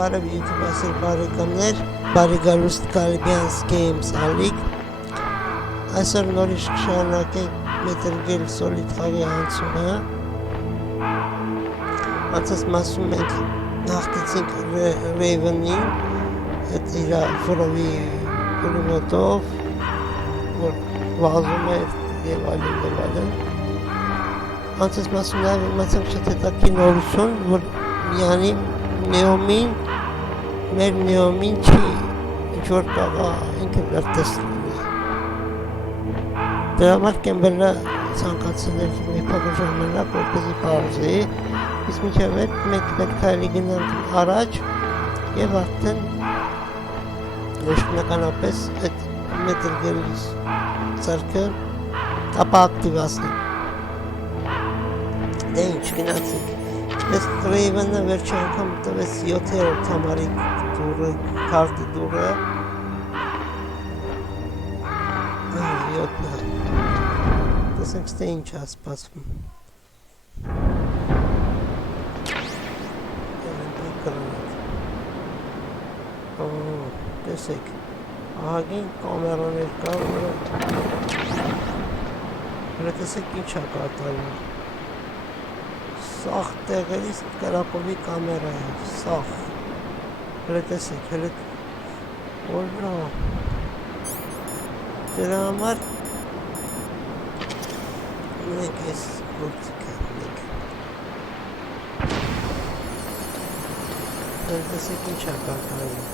Բարև YouTube-ասեր բարեկամներ, բարեկալուստ Caribbean Games ալիք։ Այսօր նորից կշարունակենք մետրգել սոլիդ խաղի անցումը։ Անցած մասում մենք հաղթեցինք Raven-ին, այդ իր ֆրովի ուրումոտով, որ վազում է և այլն։ Անցած մասում նաև իմացանք շատ հետաքրքիր նորություն, որ Յանի Նեոմին, մեր Նեոմին չի, ինչ-որ կաղա ինքը վերտես լինի։ Դրա համար կեմբելը ցանկացել մի փոքր ժամանակ, որպեսզի պարզի, իսկ մինչև այդ մենք պետք է գնանք առաջ և արդեն նշանականապես այդ մետրգելիս ծրքը ապա ակտիվացնենք։ Դե ինչ գնացինք։ Ես Raven-ը վերջի անգամ տվեց 7-րդ համարի դուրը, քարտի դուրը։ 7-ն է։ Տեսենք ստե ինչ է սպասվում։ Տեսեք, ահագին կամերաներ կա, որը տեսեք ինչ է կատարում։ Սաղ տեղերից կրակովի կամերա է, սաղ, հլը տեսեք, հլը, որա, դրա համար մենք ես գործիք ենք, հլը տեսեք ինչ է կատարում,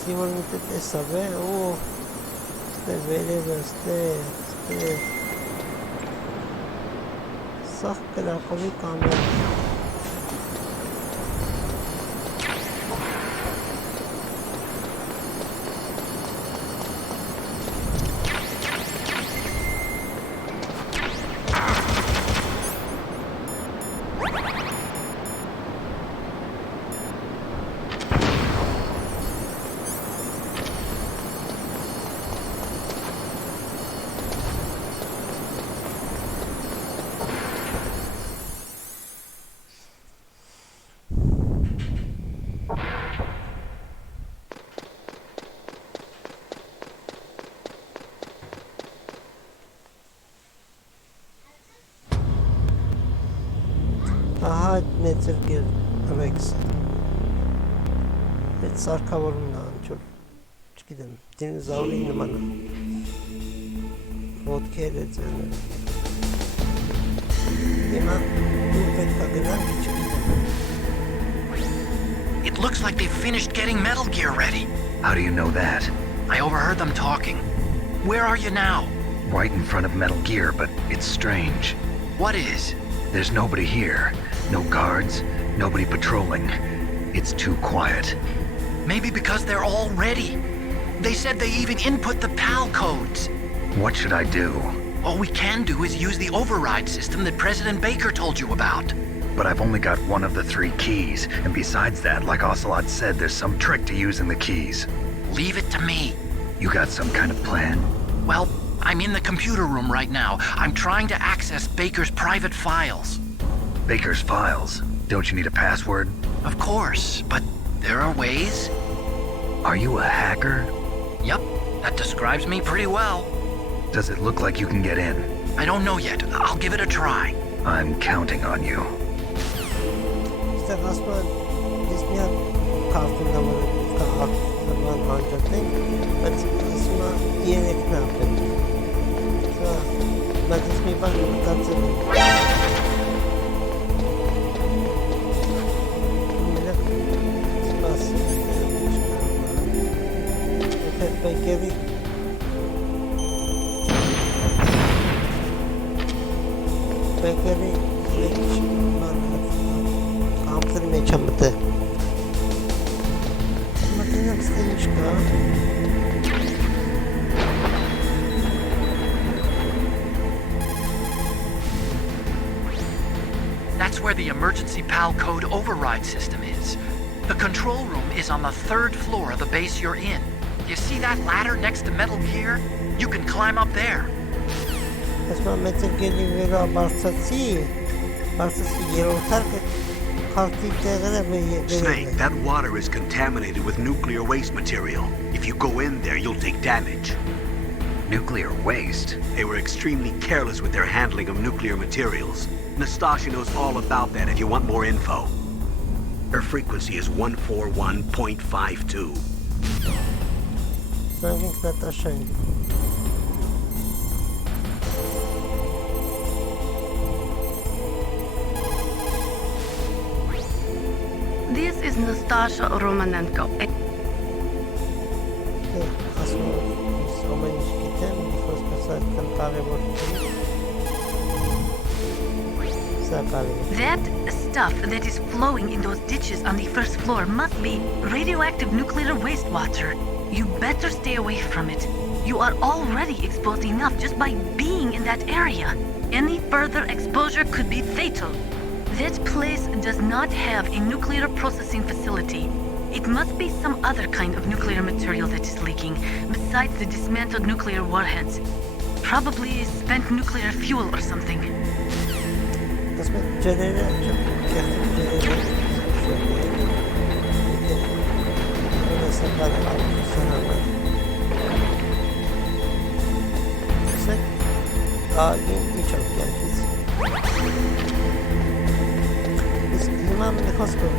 սի որ միտը տեսավ է, ստե վերևը, ստե, Սաղ կրակովի կամերա։ Ահա այդ մեծրգել ռեքսը, այդ սարքավորումն է անչոր, չգիտեմ, դինոզավրի նման է, ոտքեր է ձեներ, հիմա դուր պետք է գնանք, չգիտեմ։ It looks like they've finished getting Metal Gear ready. How do you know that? I overheard them talking. Where are you now? Right in front of Metal Gear, but it's strange. What is? There's nobody here. No guards, nobody patrolling. It's too quiet. Maybe because they're all ready. They said they even input the PAL codes. What should I do? All we can do is use the override system that President Baker told you about. But I've only got one of the 3 keys, and besides that, like Ocelot said, there's some trick to using the keys. Leave it to me. You got some kind of plan? Well, I'm in the computer room right now. I'm trying to access Baker's private files. Baker's files? Don't you need a password? Of course, but there are ways. Are you a hacker? Yup, that describes me pretty well. Does it look like you can get in? I don't know yet. I'll give it a try. I'm counting on you. Bakery. That's where the emergency PAL code override system is. The control room is on the 3rd floor of the base you're in. You see that ladder next to Metal Gear? You can climb up there. That's my metal gear. We're about to see. Բարձրացի երրորդարկը Քարտի տեղերը Snake, that water is contaminated with nuclear waste material. If you go in there, you'll take damage. Nuclear waste? They were extremely careless with their handling of nuclear materials. Nastasha knows all about that if you want more info. Her frequency is 141.52. Զանգենք Նատաշային։ This is Nastasha Romanenko. Ասում ամեն ինչ գիտեմ, խոսքս այդքան կարևոր չէ։ Սա կարևոր։ That stuff that is flowing in those ditches on the first floor must be radioactive nuclear wastewater. You better stay away from it. You are already exposed enough just by being in that area. Any further exposure could be fatal. That place does not have a nuclear processing facility. It must be some other kind of nuclear material that is leaking, besides the dismantled nuclear warheads. Probably spent nuclear fuel or something. Ասում եմ ջերերը, Ալիքին իջավ կյանքից։ Իսկ հիմա մենք խոսքում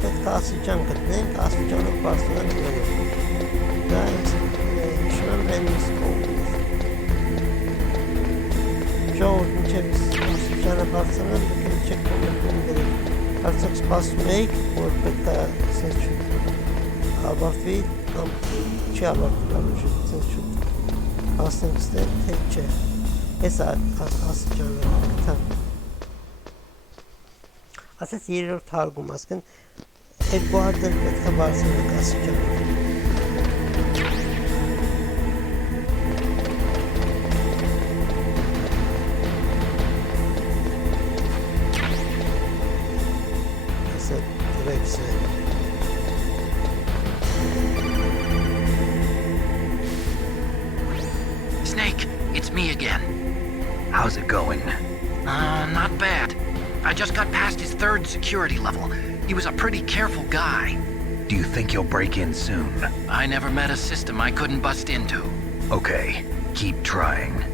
պետք է աստիճան գտնենք, աստիճանը բարձրանք ունենք։ Դա հիշում եմ հենց կողմից։ Ժողովուրդ մինչև աստիճանը բարձրանան, դուք չեք կողմում գրել։ Արդյոք սպասում եք, որ պետք է սենց շուտ ավարտվի, կամ չի ավարտվի, սենց շուտ հասնենք ստեղ, թե չէ։ Ես աստիճանը գտամ։ Ասես երրորդ հարգում, ասկեն երկու հատել պետք է բարձրանք աստիճանը։ Ասա դրեքս է։ Snake, it's me again. How's it going? Not bad. I just got past his third security level. He was a pretty careful guy. Do you think you'll break in soon? I never met a system I couldn't bust into. Okay, keep trying.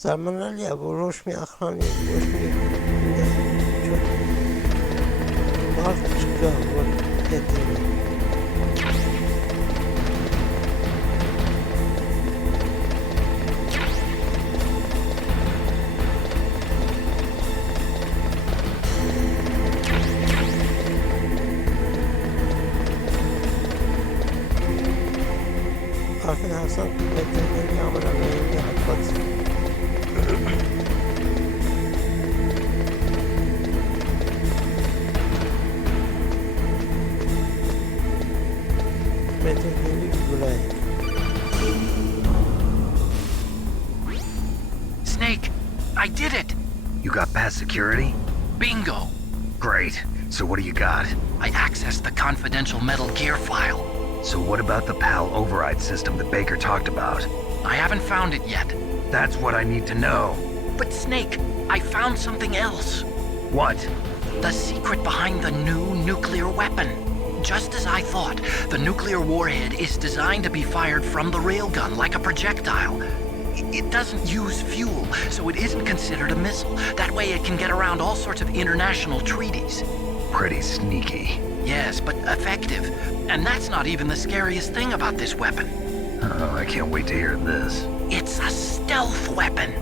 Զարմանալի է, որ ոչ մի ախրանի, ոչ մի մարդ չկա, որ հետևի։ Արդեն հասանք մեկնաբանությունների ամենամեջի հատվածը։ Snake, I did it! You got past security? Bingo! Great. So what do you got? I accessed the confidential Metal Gear file. So what about the PAL override system that Baker talked about? I haven't found it yet. That's what I need to know. But Snake, I found something else. What? The secret behind the new nuclear weapon. Just as I thought, the nuclear warhead is designed to be fired from the railgun like a projectile. It doesn't use fuel, so it isn't considered a missile. That way it can get around all sorts of international treaties. Pretty sneaky. Yes, but effective. And that's not even the scariest thing about this weapon. Oh, I can't wait to hear this. It's a stealth weapon.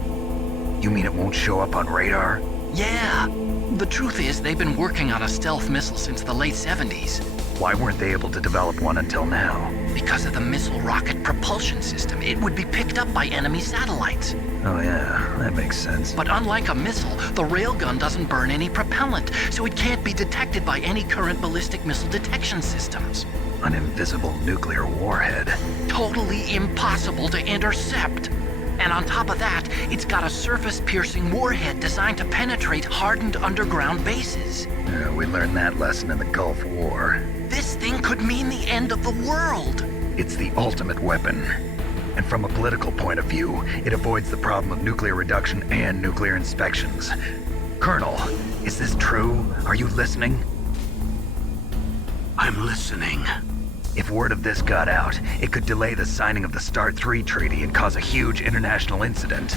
You mean it won't show up on radar? Yeah. The truth is, they've been working on a stealth missile since the late 70s. Why weren't they able to develop one until now? Because of the missile rocket propulsion system, it would be picked up by enemy satellites. Oh yeah, that makes sense. But unlike a missile, the railgun doesn't burn any propellant, so it can't be detected by any current ballistic missile detection systems. An invisible nuclear warhead. Totally impossible to intercept. And on top of that, it's got a surface-piercing warhead designed to penetrate hardened underground bases. Yeah, we learned that lesson in the Gulf War. This thing could mean the end of the world. It's the ultimate weapon. And from a political point of view, it avoids the problem of nuclear reduction and nuclear inspections. Colonel, is this true? Are you listening? I'm listening. If word of this got out, it could delay the signing of the START 3 treaty and cause a huge international incident.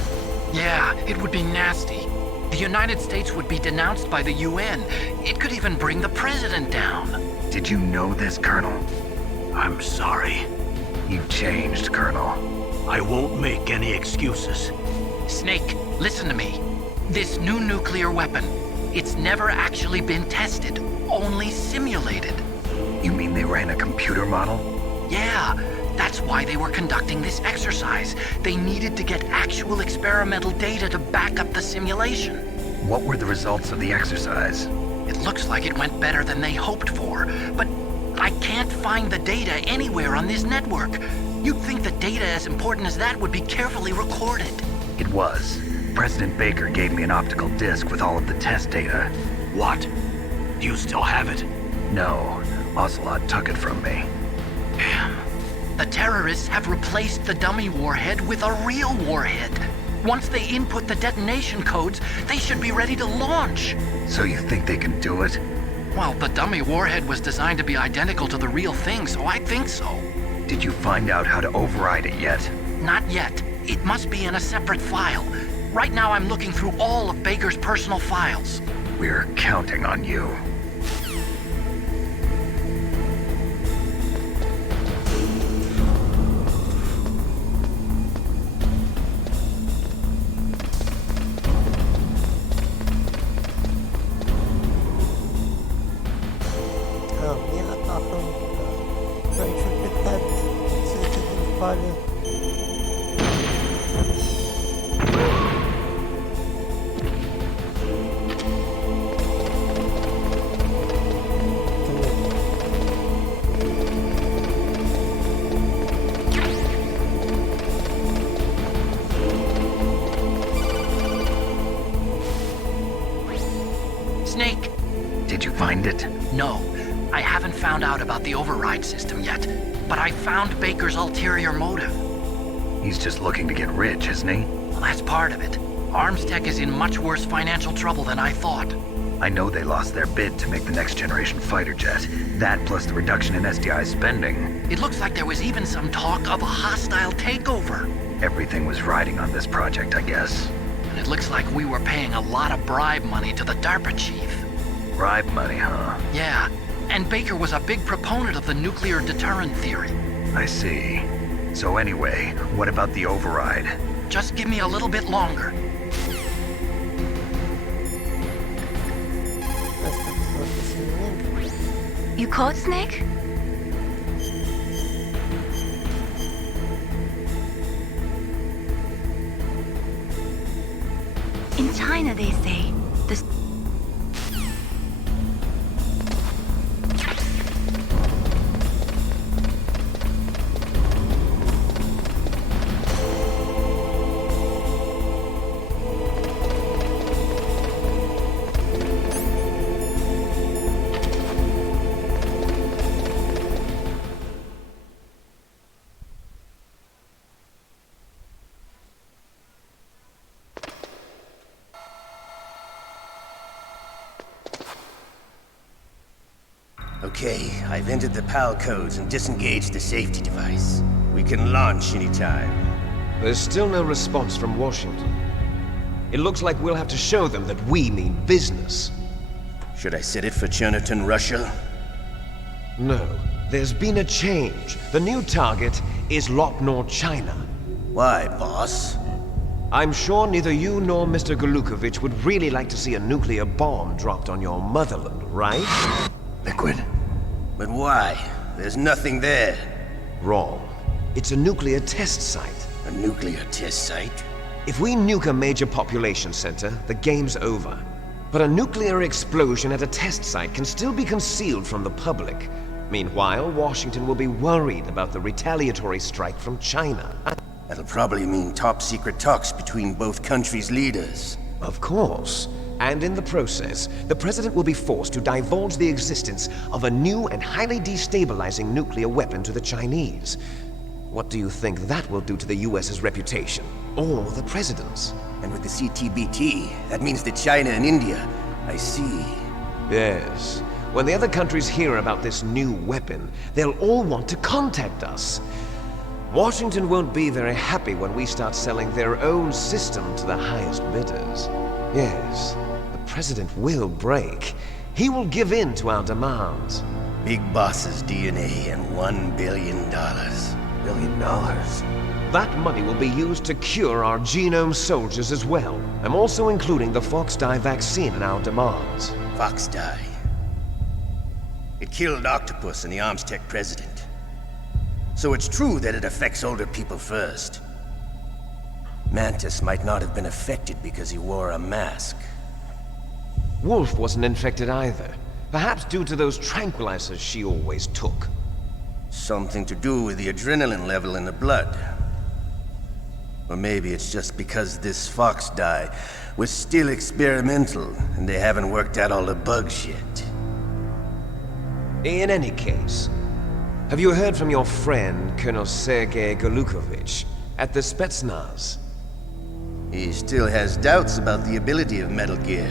Yeah, it would be nasty. The United States would be denounced by the UN. It could even bring the president down. Did you know this, Colonel? I'm sorry. You've changed, Colonel. I won't make any excuses. Snake, listen to me. This new nuclear weapon, it's never actually been tested, only simulated. You mean they ran a computer model? Yeah, that's why they were conducting this exercise. They needed to get actual experimental data to back up the simulation. What were the results of the exercise? It looks like it went better than they hoped for, but I can't find the data anywhere on this network. You'd think the data as important as that would be carefully recorded. It was. President Baker gave me an optical disc with all of the test data. What? Do you still have it? No, Ocelot took it from me. Damn. The terrorists have replaced the dummy warhead with a real warhead. Once they input the detonation codes, they should be ready to launch. So you think they can do it? Well, the dummy warhead was designed to be identical to the real thing, so I think so. Did you find out how to override it yet? Not yet. It must be in a separate file. Right now I'm looking through all of Baker's personal files. We're counting on you. Snake! Did you find it? No, I haven't found out about the override system yet, but I found Baker's ulterior motive. He's just looking to get rich, isn't he? Well, that's part of it. Arms Tech is in much worse financial trouble than I thought. I know they lost their bid to make the next generation fighter jet. That plus the reduction in SDI spending. It looks like there was even some talk of a hostile takeover. Everything was riding on this project, I guess. And it looks like we were paying a lot of bribe money to the DARPA chief. Bribe money, huh? Yeah, and Baker was a big proponent of the nuclear deterrent theory. I see. So anyway, what about the override? Just give me a little bit longer. You caught Snake? In China, they say, the Okay, I've entered the PAL codes and disengaged the safety device. We can launch anytime. There's still no response from Washington. It looks like we'll have to show them that we mean business. Should I set it for Chernobyl, Russia? No, there's been a change. The new target is Lopnor, China. Why, boss? I'm sure neither you nor Mr. Golukovich would really like to see a nuclear bomb dropped on your motherland, right? Liquid. But why? There's nothing there. Wrong. It's a nuclear test site. A nuclear test site? If we nuke a major population center, the game's over. But a nuclear explosion at a test site can still be concealed from the public. Meanwhile, Washington will be worried about the retaliatory strike from China. That'll probably mean top-secret talks between both countries' leaders. Of course. And in the process, the president will be forced to divulge the existence of a new and highly destabilizing nuclear weapon to the Chinese. What do you think that will do to the US's reputation? Or the president's? And with the CTBT, that means that China and India. I see. Yes. When the other countries hear about this new weapon, they'll all want to contact us. Washington won't be very happy when we start selling their own system to the highest bidders. Yes, the president will break. He will give in to our demands. Big Boss's DNA and $1 billion. $1 billion? That money will be used to cure our genome soldiers as well. I'm also including the Fox dye vaccine in our demands. Fox dye. It killed Octopus and the Armstech president. So it's true that it affects older people first. Mantis might not have been affected because he wore a mask. Wolf wasn't infected either. Perhaps due to those tranquilizers she always took. Something to do with the adrenaline level in the blood. Or maybe it's just because this Fox dye was still experimental and they haven't worked out all the bugs yet. In any case, have you heard from your friend, Colonel Sergei Golukovich, at the Spetsnaz? He still has doubts about the ability of Metal Gear.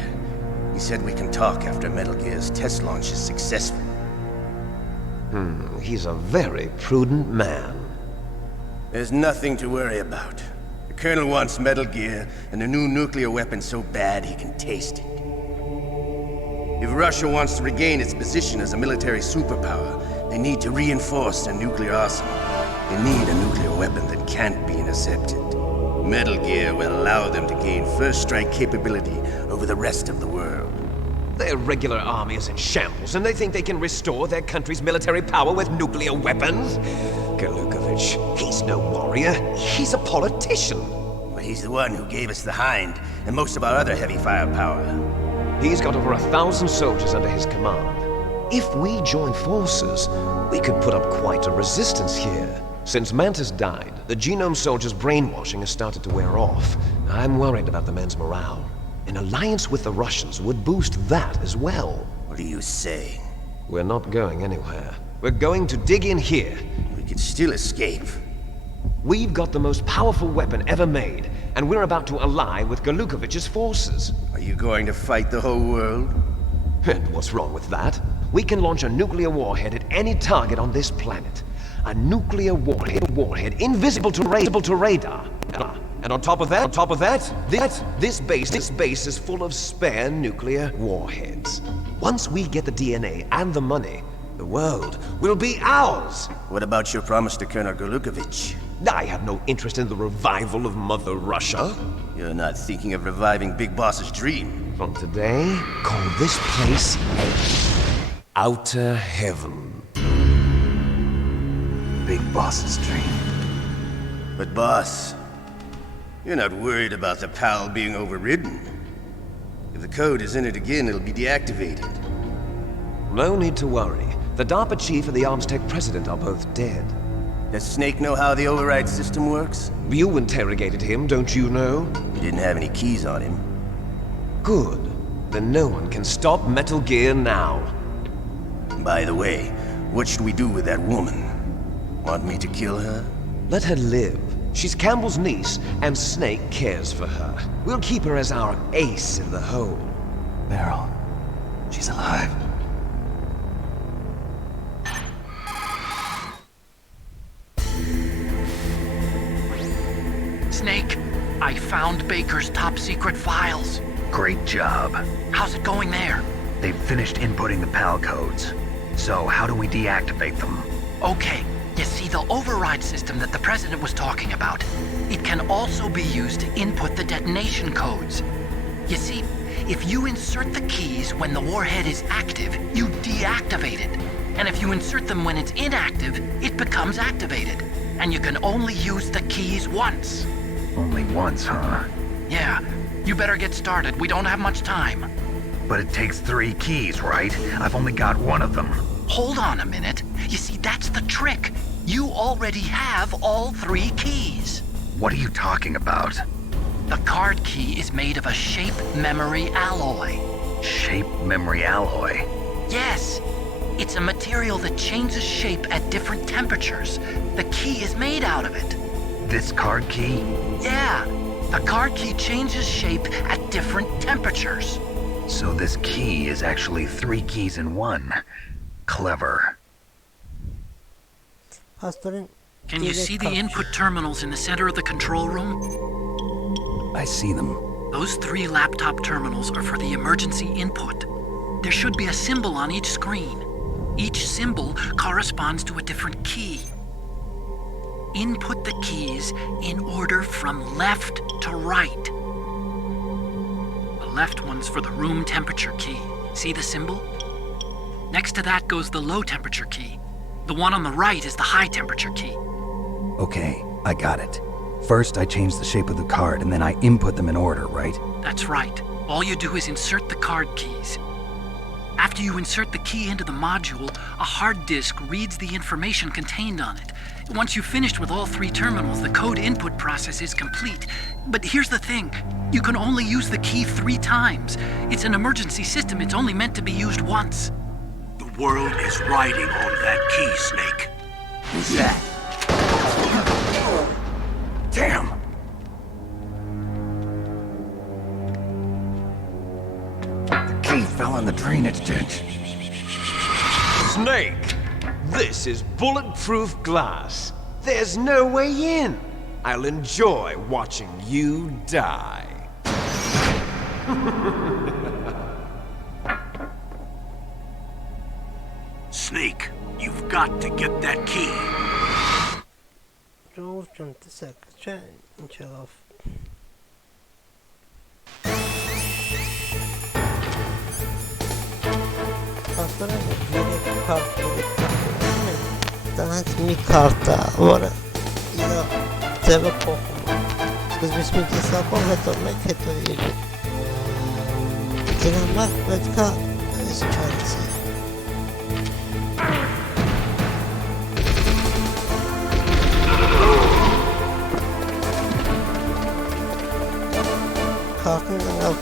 He said we can talk after Metal Gear's test launch is successful. He's a very prudent man. There's nothing to worry about. The Colonel wants Metal Gear and a new nuclear weapon so bad he can taste it. If Russia wants to regain its position as a military superpower, they need to reinforce their nuclear arsenal. They need a nuclear weapon that can't be intercepted. Metal Gear will allow them to gain first strike capability over the rest of the world. Their regular army is in shambles, and they think they can restore their country's military power with nuclear weapons? Golukovich, he's no warrior. He's a politician. But he's the one who gave us the Hind and most of our other heavy firepower. He's got over 1,000 soldiers under his command. If we join forces, we could put up quite a resistance here. Since Mantis died, the genome soldiers' brainwashing has started to wear off. I'm worried about the men's morale. An alliance with the Russians would boost that as well. What are you saying? We're not going anywhere. We're going to dig in here. We could still escape. We've got the most powerful weapon ever made, and we're about to ally with Golukovich's forces. Are you going to fight the whole world? And what's wrong with that? We can launch a nuclear warhead at any target on this planet. A nuclear warhead invisible to radar. And on top of that, this base is full of spare nuclear warheads. Once we get the DNA and the money, the world will be ours. What about your promise to Colonel Golukovich? I have no interest in the revival of Mother Russia. You're not thinking of reviving Big Boss's dream. From today, call this place Outer Heaven. Big Boss's dream. But boss, you're not worried about the PAL being overridden. If the code is entered again, it'll be deactivated. No need to worry. The DARPA chief and the Armstech president are both dead. Does Snake know how the override system works? You interrogated him, don't you know? He didn't have any keys on him. Good. Then no one can stop Metal Gear now. By the way, what should we do with that woman? Want me to kill her? Let her live. She's Campbell's niece, and Snake cares for her. We'll keep her as our ace in the hole. Meryl, she's alive. Snake, I found Baker's top secret files. Great job. How's it going there? They've finished inputting the PAL codes. So how do we deactivate them? Okay, you see the override system that the president was talking about. It can also be used to input the detonation codes. You see, if you insert the keys when the warhead is active, you deactivate it. And if you insert them when it's inactive, it becomes activated. And you can only use the keys once. Only once, huh? Yeah, you better get started. We don't have much time. But it takes 3 keys, right? I've only got 1 of them. Hold on a minute. You see, that's the trick. You already have all 3 keys. What are you talking about? The card key is made of a shape memory alloy. Shape memory alloy? Yes. It's a material that changes shape at different temperatures. The key is made out of it. This card key? Yeah, the card key changes shape at different temperatures. So this key is actually 3 keys in one. Clever. Pastorin Can you see the input terminals in the center of the control room? I see them. Those 3 laptop terminals are for the emergency input. There should be a symbol on each screen. Each symbol corresponds to a different key. Input the keys in order from left to right. The left one's for the room temperature key. See the symbol? Next to that goes the low temperature key. The one on the right is the high temperature key. Okay, I got it. First, I change the shape of the card, and then I input them in order, right? That's right. All you do is insert the card keys. After you insert the key into the module, a hard disk reads the information contained on it. Once you've finished with all 3 terminals, the code input process is complete. But here's the thing. You can only use the key 3 times. It's an emergency system. It's only meant to be used once. The world is riding on that key, Snake. Who's that? Damn! The key fell in the drainage ditch. Snake! This is bulletproof glass. There's no way in. I'll enjoy watching you die. Snake, you've got to get that key. Ջոն տեսակ, չէ, ինչ եղավ։ Pastorin դրանց մի քարտ է, որը իր ձևը փոխում է։ Սկզբից մի տեսակով, հետո մեկ, հետո 2։ Դրա համար պետք է այս չարցի։ Քարտն ունենալ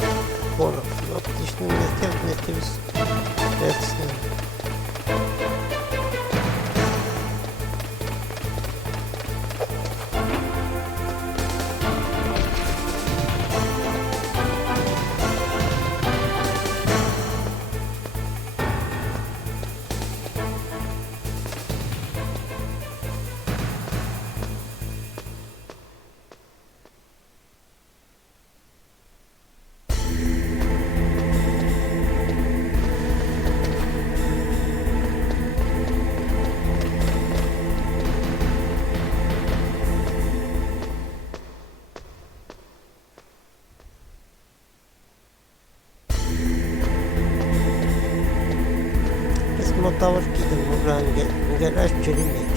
բոլոր, դիշնում ներքևից վերցնում։ Մոտավոր գիտեմ, որ ընկերած ջրի մեջ։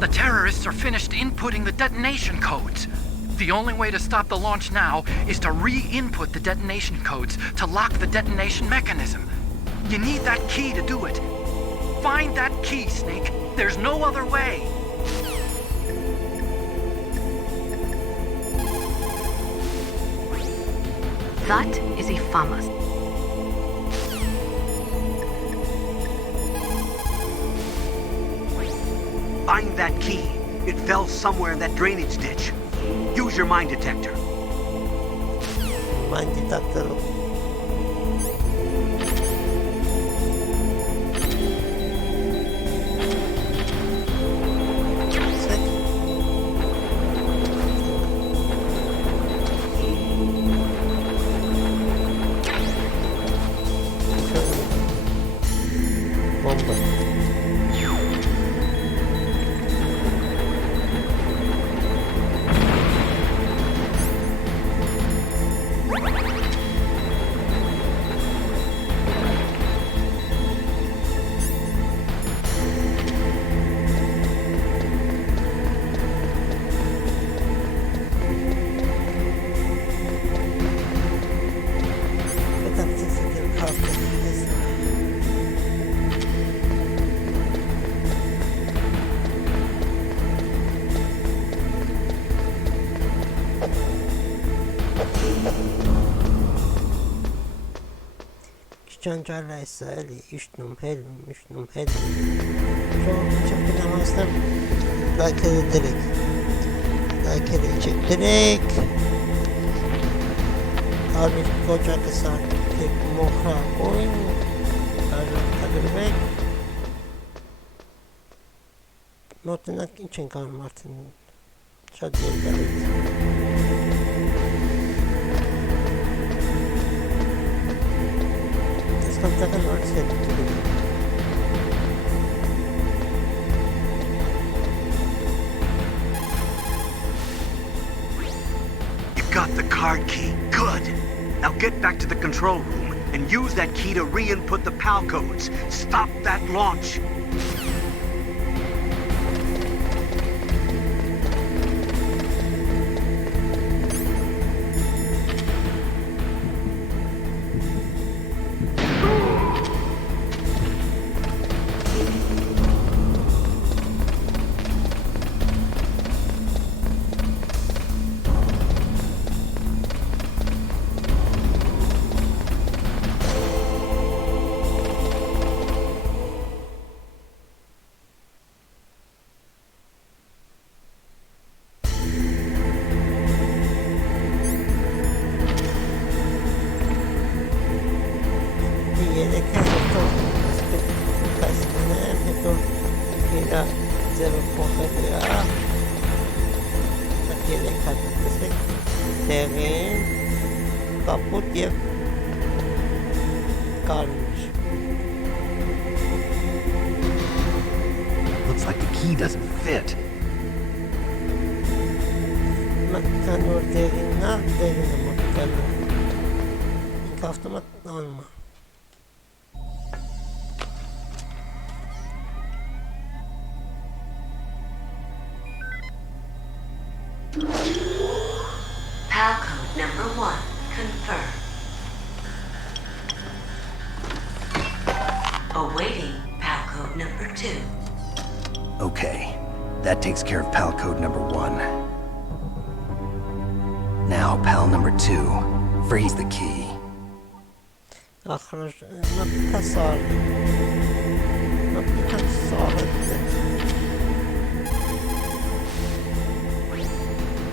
The terrorists are finished inputting the detonation codes. The only way to stop the launch now is to re-input the detonation codes to lock the detonation mechanism. You need that key to do it. Find that key, Snake. There's no other way. That is a FAMAS. Find that key. It fell somewhere in that drainage ditch. Use your mine detector. Mine detector. Ջանջարայսը էլի իշտնում, հելում Շոն չեմ կնամասնեմ լայքերը դրեք Լայքերը չեք դրեք Կարմիր կոճակը սարքեք մոխրակույն Արժանքագրվեք Մոտնակ ինչ ենք անում արդեն Շատ երկարից Կամտական որից հետ դուրում You got the card key. Good. Now get back to the control room and use that key to re-input the PAL codes. Stop that launch. Looks like the key doesn't fit. PAL code number 1, confirmed. Awaiting PAL code number 2. Okay, that takes care of PAL code number 1. Now, PAL number 2. Freeze the key.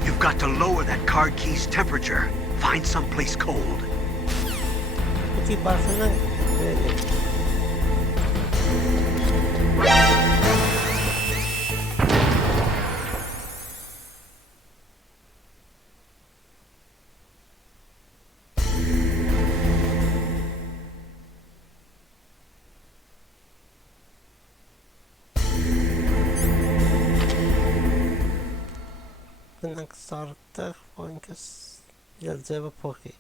You've got to lower that card key's temperature. Find someplace cold. Բնանք սարդեղ, որ ինքս ձևը փոխի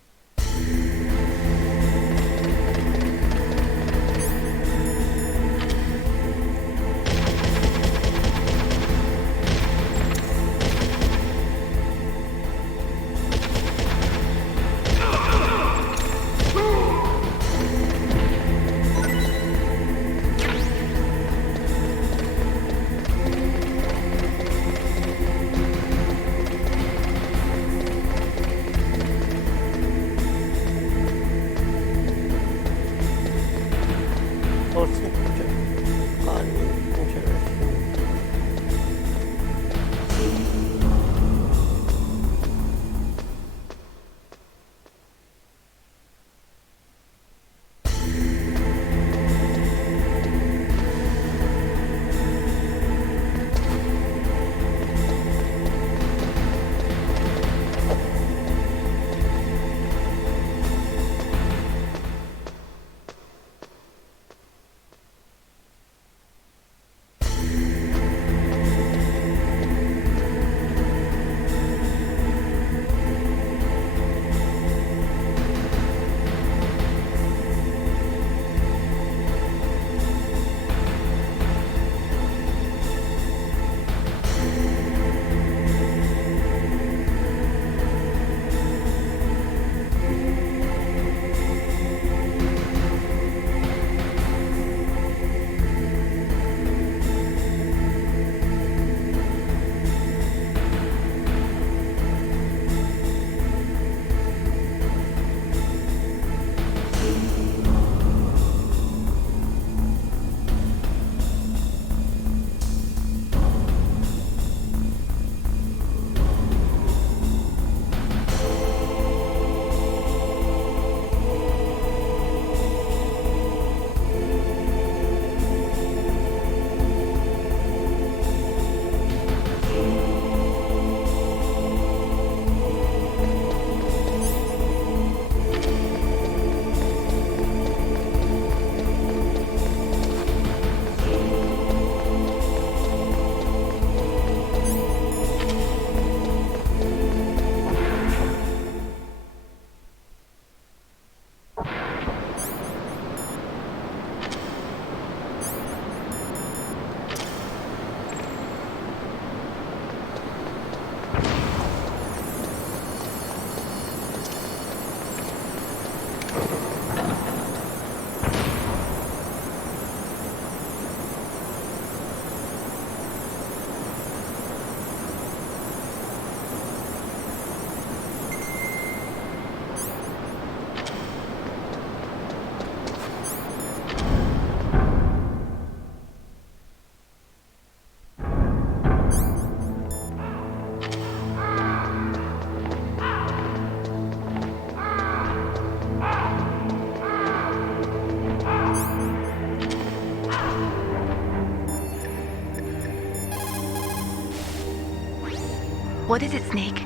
What is it, Snake?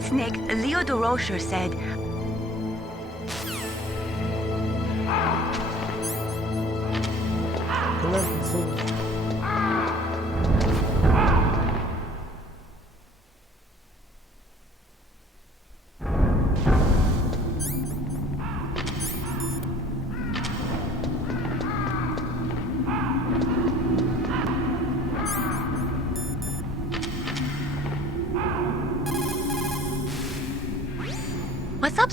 Snake, Leo de Rocher said... What's up?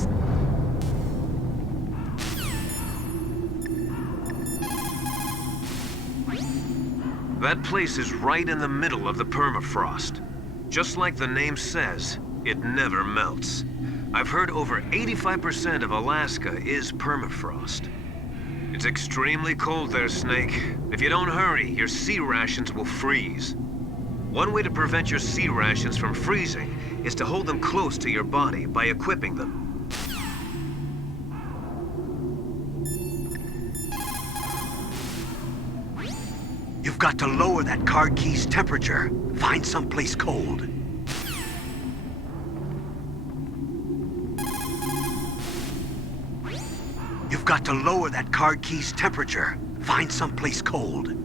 That place is right in the middle of the permafrost. Just like the name says, it never melts. I've heard over 85% of Alaska is permafrost. It's extremely cold there, Snake. If you don't hurry, your sea rations will freeze. One way to prevent your sea rations from freezing is to hold them close to your body by equipping them. You've got to lower that card key's temperature. Find someplace cold. You've got to lower that card key's temperature. Find someplace cold.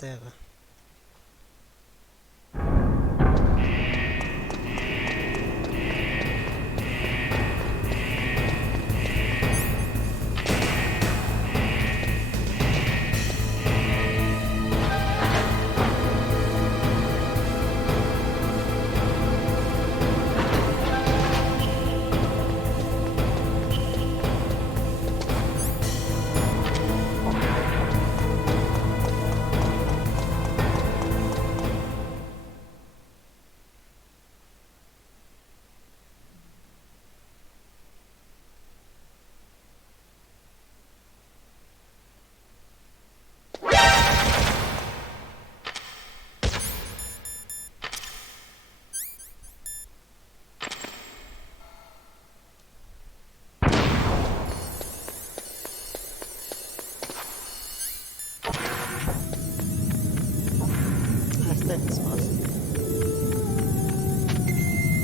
terra.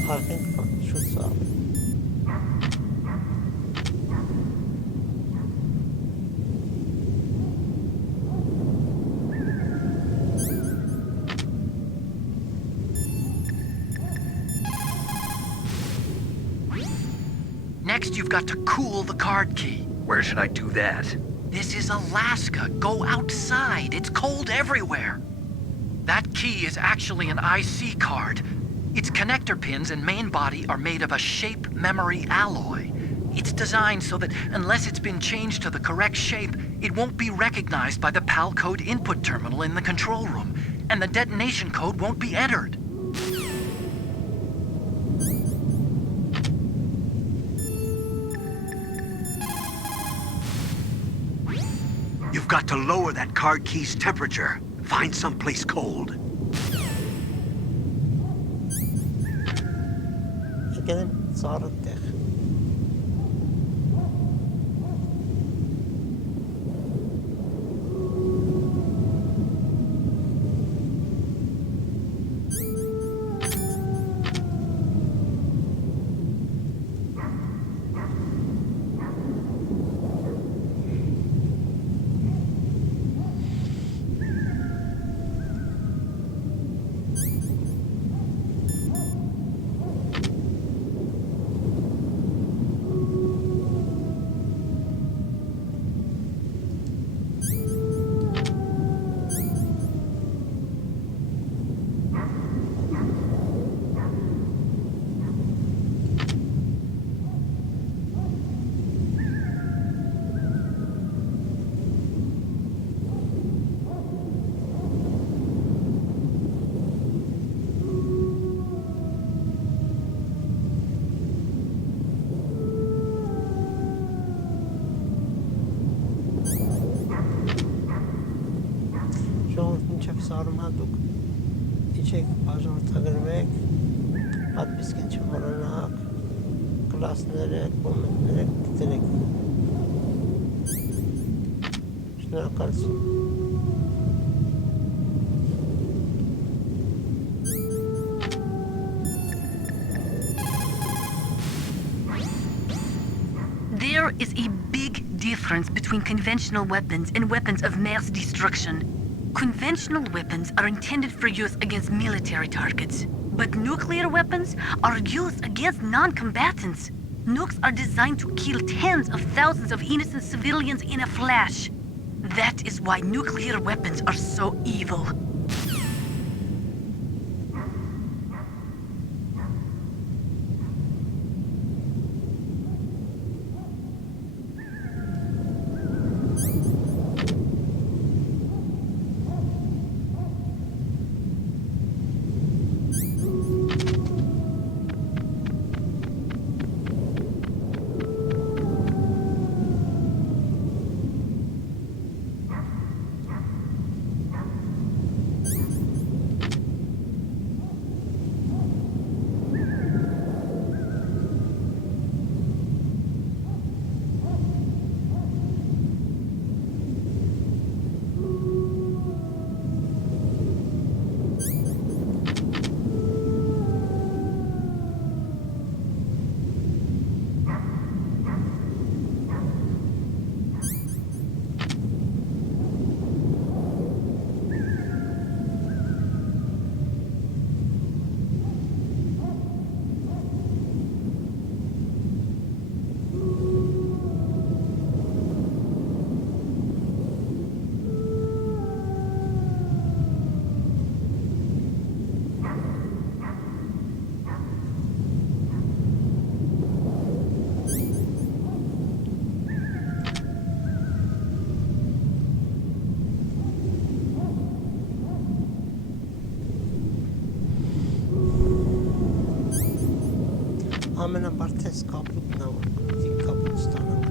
Harken, shoot up. Next, you've got to cool the card key. Where should I do that? This is Alaska. Go outside. It's cold everywhere. That key is actually an IC card. Its connector pins and main body are made of a shape memory alloy. It's designed so that unless it's been changed to the correct shape, it won't be recognized by the PAL code input terminal in the control room, and the detonation code won't be entered. You've got to lower that card key's temperature. Find someplace cold. Եկել եմ ծառը տեղ։ Սարումա դուք իջեք բաժանորդագրվեք, պատվիսկեն չմոռանաք, կլասները, կոմենտները դրեք։ Շնորհալություն։ There is a big difference between conventional weapons and weapons of mass destruction. Conventional weapons are intended for use against military targets, but nuclear weapons are used against non-combatants. Nukes are designed to kill tens of thousands of innocent civilians in a flash. That is why nuclear weapons are so evil. Ամենաբարձր կապուտն է, որ կապուտ ստանամ,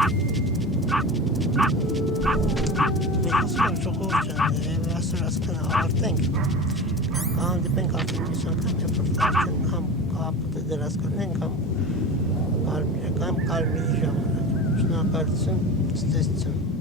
Մենք ասում շողով չան, ասր ասկան ավարտենք, կհանդիպենք արդեն մյուս անգամ, երբ որ արդեն կամ կապտը դրած կլինենք, կամ կարմիրի ժամանակ, շնորհալություն, ցտեսություն։